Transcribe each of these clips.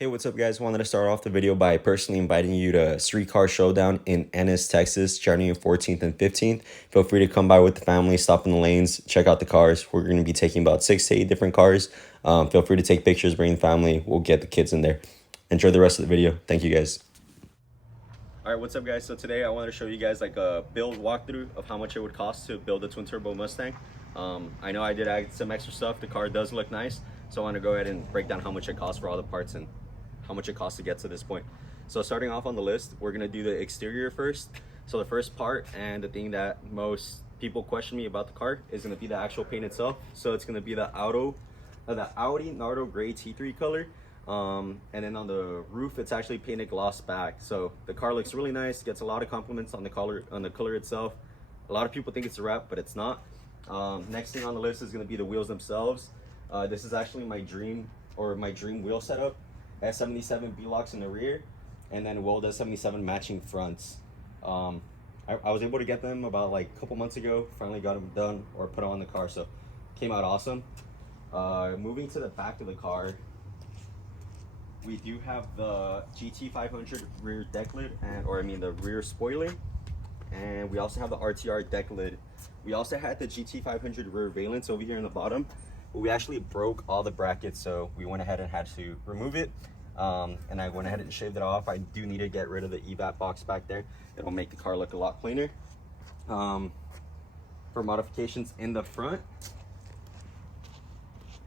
Hey, what's up, guys? Wanted to start off the video by personally inviting you to Street Car Showdown in Ennis, Texas, January 14th and 15th. Feel free to come by with the family, stop in the lanes, check out the cars. We're going to be taking about 6 to 8 different cars. Feel free to take pictures, bring the family. We'll get the kids in there. Enjoy the rest of the video. Thank you, guys. All right, what's up, guys? So today I wanted to show you guys like a build walkthrough of how much it would cost to build a twin turbo Mustang. I know I did add some extra stuff. The car does look nice, so I want to go ahead and break down how much it costs for all the parts and how much it costs to get to this point. So starting off on the list, we're gonna do the exterior first. So the first part, and the thing that most people question me about the car, is gonna be the actual paint itself. So it's gonna be the Audi Nardo Gray T3 color. And then on the roof, it's actually painted gloss back. So the car looks really nice, gets a lot of compliments on the color itself. A lot of people think it's a wrap, but it's not. Next thing on the list is gonna be the wheels themselves. This is actually my dream wheel setup. S77 B-locks in the rear, and then World S77 matching fronts. I was able to get them about like a couple months ago. Finally got them done or put on the car, so came out awesome. Moving to the back of the car, we do have the GT500 rear deck lid, the rear spoiler, and we also have the RTR deck lid. We also had the GT500 rear valence over here in the bottom, but we actually broke all the brackets, so we went ahead and had to remove it. And I went ahead and shaved it off. I do need to get rid of the evap box back there. It'll make the car look a lot cleaner. For modifications in the front,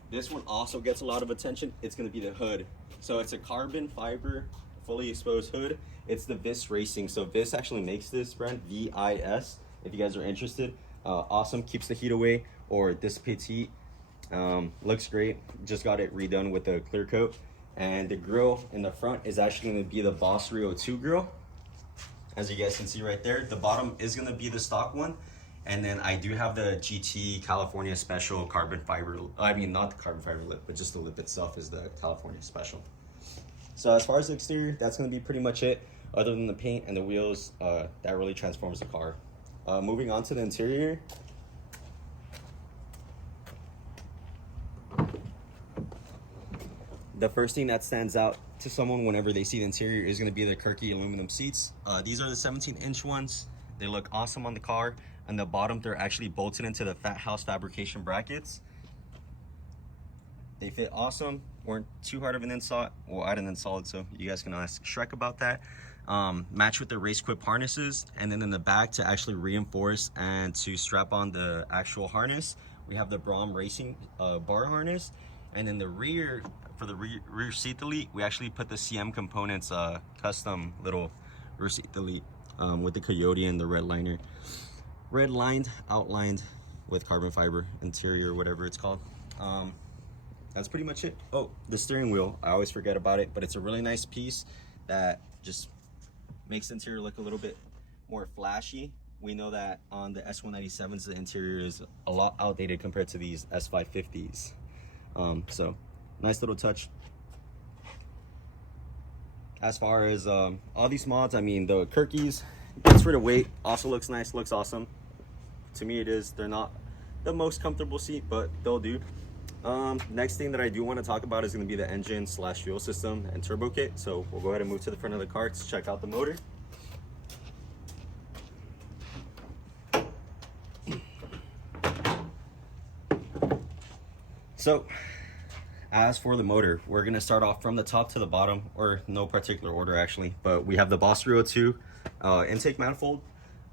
this one also gets a lot of attention. It's going to be the hood. So it's a carbon fiber fully exposed hood. It's the Vis Racing. So Vis actually makes this brand, VIS, if you guys are interested. Awesome, keeps the heat away or dissipates heat. Looks great. Just got it redone with a clear coat. And the grill in the front is actually going to be the Boss Rio 2 grill, as you guys can see right there. The bottom is going to be the stock one, and then I do have the GT California Special carbon fiber, not the carbon fiber lip, but just the lip itself is the California Special. So as far as the exterior, that's going to be pretty much it. Other than the paint and the wheels, that really transforms the car. Moving on to the interior. The first thing that stands out to someone whenever they see the interior is going to be the Kirky aluminum seats. These are the 17-inch ones. They look awesome on the car. On the bottom, they're actually bolted into the Fat House fabrication brackets. They fit awesome. Weren't too hard of an install. Well, I didn't install it, so you guys can ask Shrek about that. Match with the race quip harnesses, and then in the back, to actually reinforce and to strap on the actual harness, we have the Brom Racing bar harness. And in the rear, for the rear seat delete, we actually put the CM Components custom little rear seat delete with the Coyote and the red liner. Red lined, outlined with carbon fiber interior, whatever it's called. That's pretty much it. Oh, the steering wheel, I always forget about it, but it's a really nice piece that just makes the interior look a little bit more flashy. We know that on the S197s, the interior is a lot outdated compared to these S550s. So nice little touch. As far as all these mods, the Kirkys, gets rid of weight, also looks nice, looks awesome. To me it is. They're not the most comfortable seat, but they'll do. Next thing that I do want to talk about is going to be the engine / fuel system and turbo kit. So we'll go ahead and move to the front of the car to check out the motor. So as for the motor, we're going to start off from the top to the bottom, or no particular order actually, but we have the Boss Rio 2 intake manifold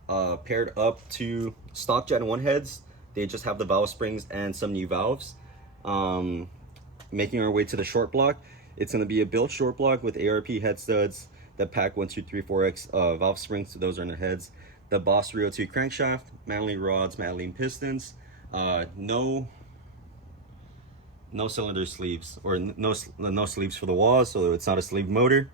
paired up to stock Gen 1 heads. They just have the valve springs and some new valves. Making our way to the short block, it's going to be a built short block with ARP head studs that pack 1, 2, 3, 4X valve springs, so those are in the heads. The Boss Rio 2 crankshaft, Manley rods, Manley pistons, no cylinder sleeves, or no sleeves for the walls, so it's not a sleeve motor.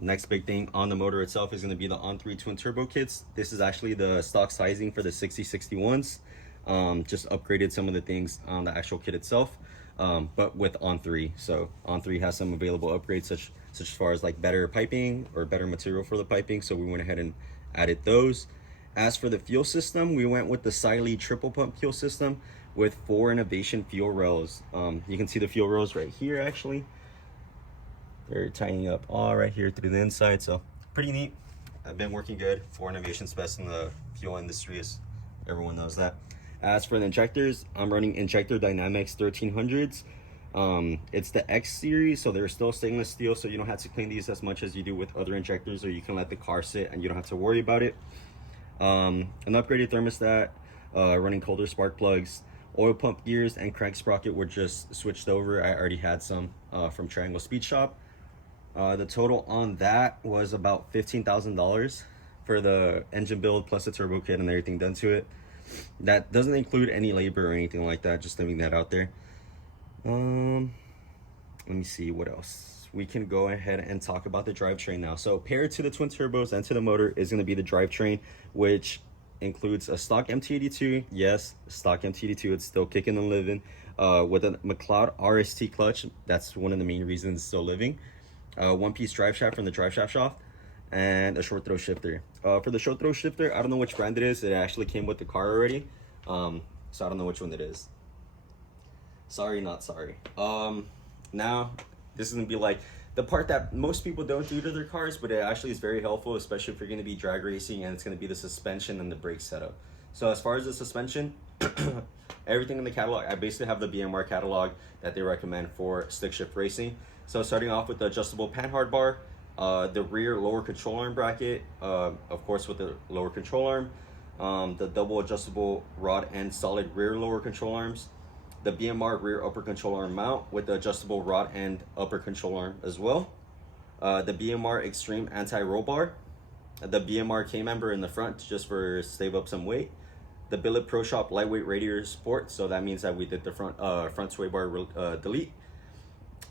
Next big thing on the motor itself is going to be the On3 twin turbo kits. This is actually the stock sizing for the 6061s. Just upgraded some of the things on the actual kit itself, but with On3. So On3 has some available upgrades, such as far as like better piping or better material for the piping, so we went ahead and added those. As for the fuel system, we went with the Siley triple pump fuel system with 4 Innovation fuel rails. You can see the fuel rails right here actually. They're tightening up all right here through the inside, so pretty neat. I've been working good. Ford innovation's best in the fuel industry, as everyone knows that. As for the injectors, I'm running Injector Dynamics 1300s. It's the X series, so they're still stainless steel, so you don't have to clean these as much as you do with other injectors, or you can let the car sit and you don't have to worry about it. An upgraded thermostat, running colder spark plugs, oil pump gears and crank sprocket were just switched over. I already had some from Triangle Speed Shop. The total on that was about $15,000 for the engine build plus the turbo kit and everything done to it. That doesn't include any labor or anything like that, just leaving that out there. Let me see what else. We can go ahead and talk about the drivetrain now. So paired to the twin turbos and to the motor is going to be the drivetrain, which includes a stock MT82. Yes, stock MT82. It's still kicking and living. With a McLeod RST clutch. That's one of the main reasons it's still living. One-piece drive shaft from the drive shaft shaft, and a short throw shifter. For the short throw shifter, I don't know which brand it is. It actually came with the car already, so I don't know which one it is. Sorry, not sorry. Now this is gonna be like the part that most people don't do to their cars, but it actually is very helpful, especially if you're gonna be drag racing, and it's gonna be the suspension and the brake setup. So as far as the suspension, everything in the catalog, I basically have the BMR catalog that they recommend for stick shift racing. So starting off with the adjustable panhard bar, the rear lower control arm bracket, of course with the lower control arm, the double adjustable rod and solid rear lower control arms, the BMR rear upper control arm mount with the adjustable rod and upper control arm as well, the BMR Extreme anti-roll bar, the BMR K-member in the front just for save up some weight, the Billet Pro Shop lightweight radiator sport, so that means that we did the front sway bar delete,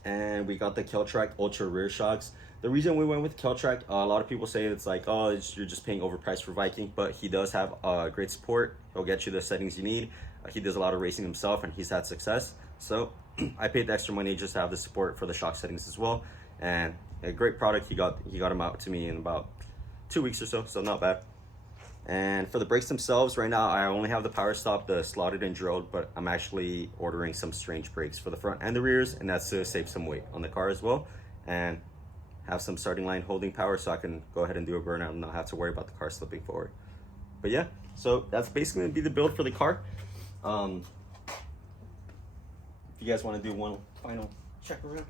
and we got the Keltrack Ultra rear shocks. The reason we went with Keltrack, a lot of people say it's like, oh, you're just paying overpriced for Viking, but he does have great support. He'll get you the settings you need. He does a lot of racing himself, and he's had success. So I paid the extra money just to have the support for the shock settings as well. And a great product. He got them out to me in about 2 weeks or so not bad. And for the brakes themselves, right now I only have the Power Stop, the slotted and drilled, but I'm actually ordering some strange brakes for the front and the rears, and that's to save some weight on the car as well, and have some starting line holding power so I can go ahead and do a burnout and not have to worry about the car slipping forward. But yeah, so that's basically gonna be the build for the car. If you guys want to do one final check around.